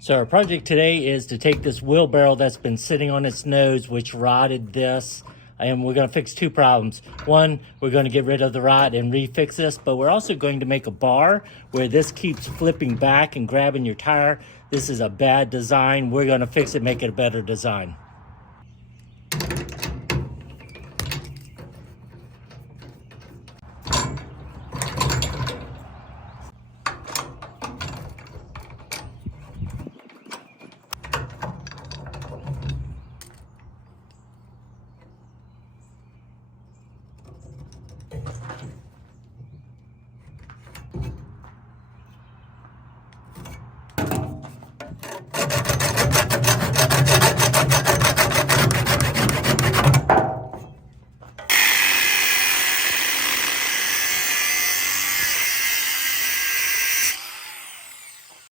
So our project today is to take this wheelbarrow that's been sitting on its nose, which rotted this, and we're going to fix two problems. One, we're going to get rid of the rot and refix this, but we're also going to make a bar where this keeps flipping back and grabbing your tire. This is a bad design. We're going to fix it, make it a better design.